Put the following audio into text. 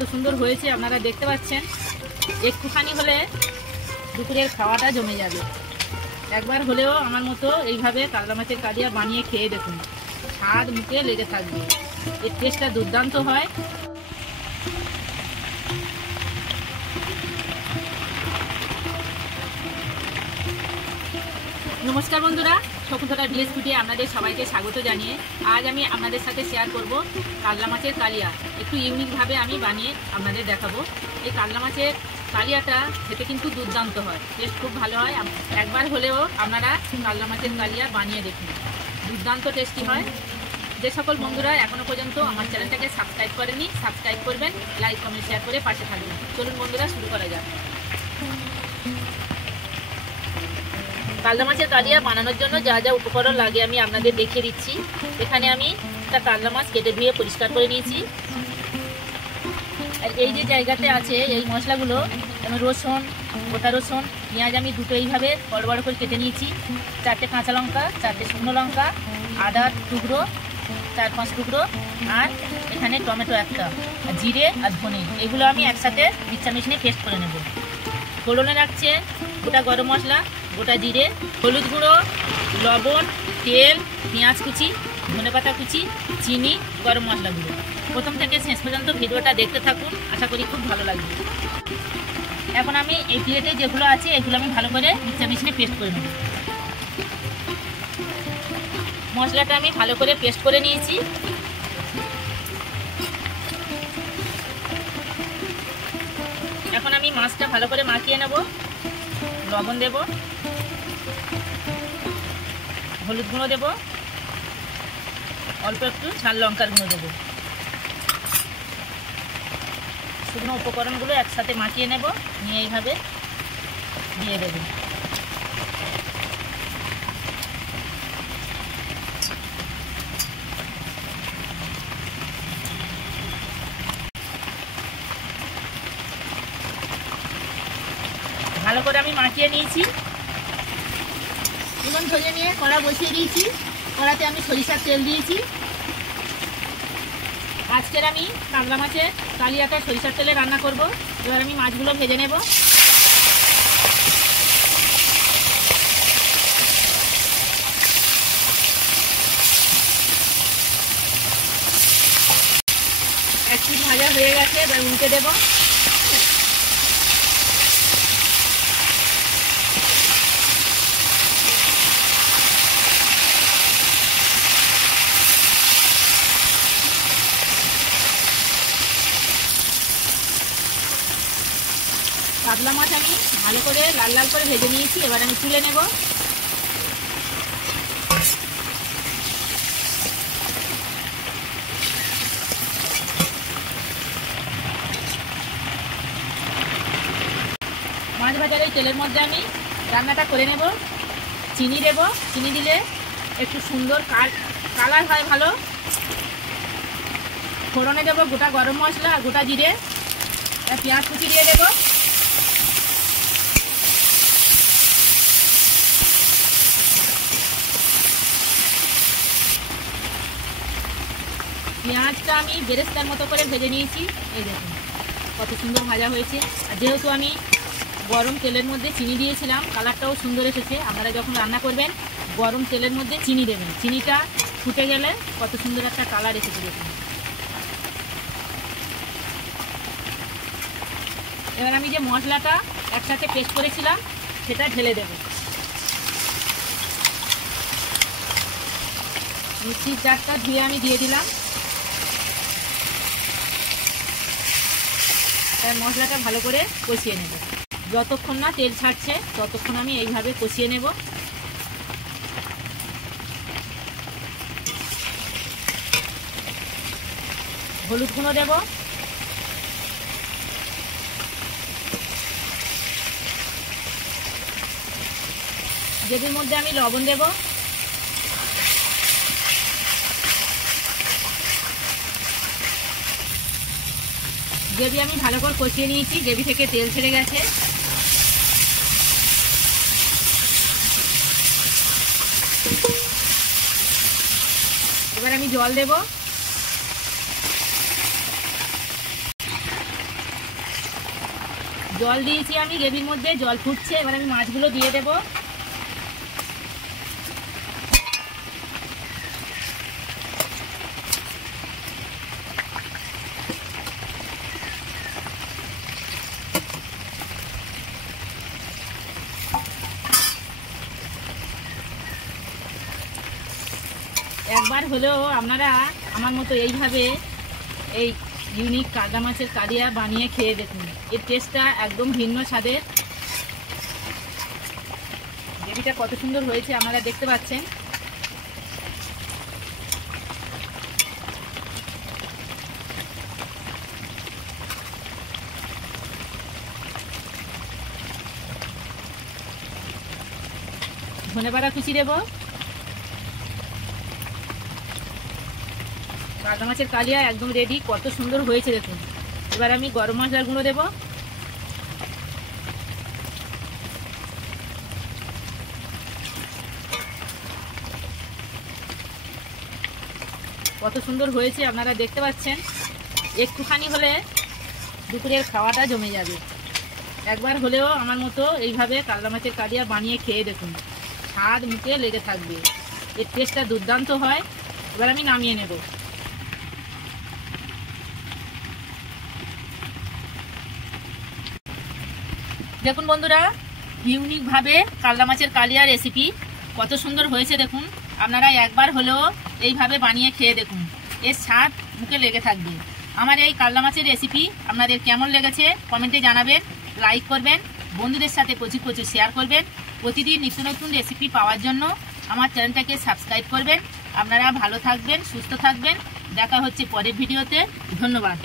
কত সুন্দর হয়েছে আপনারা দেখতে পাচ্ছেন। একটুখানি হলে দুপুরের খাওয়াটা জমে যাবে। একবার হলেও আমার মতো এইভাবে কাতলা মাছের কালিয়া বানিয়ে খেয়ে দেখুন, স্বাদ মুখে লেগে থাকবে। এর টেস্টটা দুর্দান্ত হয়। নমস্কার বন্ধুরা, শকুন্তলা ভিলেজ ফুডে আপনাদের সবাইকে স্বাগত জানিয়ে আজ আমি আপনাদের সাথে শেয়ার করব কাতলা মাছের কালিয়া। একটু ইউনিকভাবে আমি বানিয়ে আপনাদের দেখাবো। এই কাতলা মাছের কালিয়াটা খেতে কিন্তু দুর্দান্ত হয়, টেস্ট খুব ভালো হয়। একবার হলেও আপনারা কাতলা মাছের কালিয়া বানিয়ে দেখুন, দুর্দান্ত টেস্টি হয়। যে সকল বন্ধুরা এখনও পর্যন্ত আমার চ্যানেলটাকে সাবস্ক্রাইব করেনি, সাবস্ক্রাইব করবেন, লাইক কমেন্ট শেয়ার করে পাশে থাকবেন। চলুন বন্ধুরা, শুরু করা যাক। কাতলা মাছের কালিয়া বানানোর জন্য যা যা উপকরণ লাগে আমি আপনাদের দেখিয়ে দিচ্ছি। এখানে আমি একটা কাতলা মাছ কেটে ধুয়ে পরিষ্কার করে নিয়েছি। আর এই যে জায়গাতে আছে এই মশলাগুলো, যেমন রসুন, গোটা রসুন, পেঁয়াজ আমি দুটো এইভাবে বড় বড় করে কেটে নিয়েছি, 4টে কাঁচা লঙ্কা, 4টে শুকনো লঙ্কা, আদার টুকরো 4-5 টুকরো, আর এখানে টমেটো একটা, আর জিরে আর ধনে, এগুলো আমি একসাথে মিক্সার মেশিনে পেস্ট করে নেব। ফোড়নে রাখছে গোটা গরম মশলা, গোটা জিরে, হলুদ গুঁড়ো, লবণ, তেল, পেঁয়াজ কুচি, ধনেপাতা কুচি, চিনি, গরম মশলা গুঁড়ো। প্রথম থেকে শেষ পর্যন্ত ভিডিওটা দেখতে থাকুন, আশা করি খুব ভালো লাগবে। এখন আমি এই প্লেটে যেগুলো আছে এগুলো আমি ভালো করে মিক্সার মেশিনে পেস্ট করে নেব। মশলাটা আমি ভালো করে পেস্ট করে নিয়েছি। এখন আমি মাছটা ভালো করে মাখিয়ে নেব। লবণ দেব, হলুদ গুঁড়ো দেব, অল্প একটু ঝাল লঙ্কার গুঁড়ো দেব। শুকনো উপকরণগুলো একসাথে মাখিয়ে নেব, নিয়ে এইভাবে দিয়ে দেব। ভালো করে আমি মাখিয়ে নিয়েছি। উনুন ধরিয়ে নিয়ে কড়া বসিয়ে দিয়েছি। কড়াতে আমি সরিষার তেল দিয়েছি। আজকের আমি কাতলা মাছের কালিয়াটা সরিষার তেলে রান্না করব। এবার আমি মাছগুলো ভেজে নেব। এক পিঠ ভাজা হয়ে গেছে, এবার উল্টে দেব। কাতলা মাছ আমি ভালো করে লাল লাল করে ভেজে নিয়েছি, এবার আমি তুলে নেব। মাছ ভাজার এই তেলের মধ্যে আমি রান্নাটা করে নেব। চিনি দেব, চিনি দিলে একটু সুন্দর কালার হয় ভালো। ফোড়নে দেবো গোটা গরম মশলা আর গোটা জিরে, আর পেঁয়াজ কুচি দিয়ে দেবো। পেঁয়াজটা আমি বেরেস্তার মতো করে ভেজে নিয়েছি। এই দেখুন কত সুন্দর ভাজা হয়েছে। আর যেহেতু আমি গরম তেলের মধ্যে চিনি দিয়েছিলাম, কালারটাও সুন্দর এসেছে। আপনারা যখন রান্না করবেন গরম তেলের মধ্যে চিনি দেবেন, চিনিটা ফুটে গেলে কত সুন্দর একটা কালার এসেছে দেখুন। এবার আমি যে মশলাটা একসাথে পেস্ট করেছিলাম সেটা ঢেলে দেব। মিক্সির জারটা ধুয়ে আমি দিয়ে দিলাম। তার মশলাটা ভালো করে কষিয়ে নেব। যতক্ষণ না তেল ছাড়ছে ততক্ষণ আমি এইভাবে কষিয়ে নেব। হলুদ গুঁড়ো দেব, গ্রেভির মধ্যে আমি লবণ দেব, গ্রেভি আমি ভালো করে কষিয়ে নিয়েছি, গ্রেভি থেকে তেল ছেড়ে গেছে। এবার আমি জল দেব। জল দিয়েছি আমি গ্রেভির মধ্যে, জল ফুটছে, এবার আমি মাছগুলো দিয়ে দেবো। একবার হলেও আপনারা আমার মতো এইভাবে এই ইউনিক কাতলা মাছের কালিয়া বানিয়ে খেয়ে দেখুন। এর টেস্টটা একদম ভিন্ন স্বাদের। গ্রেভিটা কত সুন্দর হয়েছে আপনারা দেখতে পাচ্ছেন। ধনেপাতা কুচি দেবো। কাতলা মাছের কালিয়া একদম রেডি, কত সুন্দর হয়েছে দেখুন। এবার আমি গরম মশলার গুঁড়ো দেবো। কত সুন্দর হয়েছে আপনারা দেখতে পাচ্ছেন। একটুখানি হলে দুপুরের খাওয়াটা জমে যাবে। একবার হলেও আমার মতো এইভাবে কাতলা মাছের কালিয়া বানিয়ে খেয়ে দেখুন, স্বাদ মুখে লেগে থাকবে। এর টেস্টটা দুর্দান্ত হয়। এবার আমি নামিয়ে নেব। দেখুন বন্ধুরা, ইউনিকভাবে কাতলা মাছের কালিয়া রেসিপি কত সুন্দর হয়েছে দেখুন। আপনারা একবার হলেও এইভাবে বানিয়ে খেয়ে দেখুন, এর স্বাদ মুখে লেগে থাকবে। আমার এই কাতলা মাছের রেসিপি আপনাদের কেমন লেগেছে কমেন্টে জানাবেন, লাইক করবেন, বন্ধুদের সাথে প্রচুর প্রচুর শেয়ার করবেন। প্রতিদিন নিত্য নতুন রেসিপি পাওয়ার জন্য আমার চ্যানেলটাকে সাবস্ক্রাইব করবেন। আপনারা ভালো থাকবেন, সুস্থ থাকবেন। দেখা হচ্ছে পরের ভিডিওতে। ধন্যবাদ।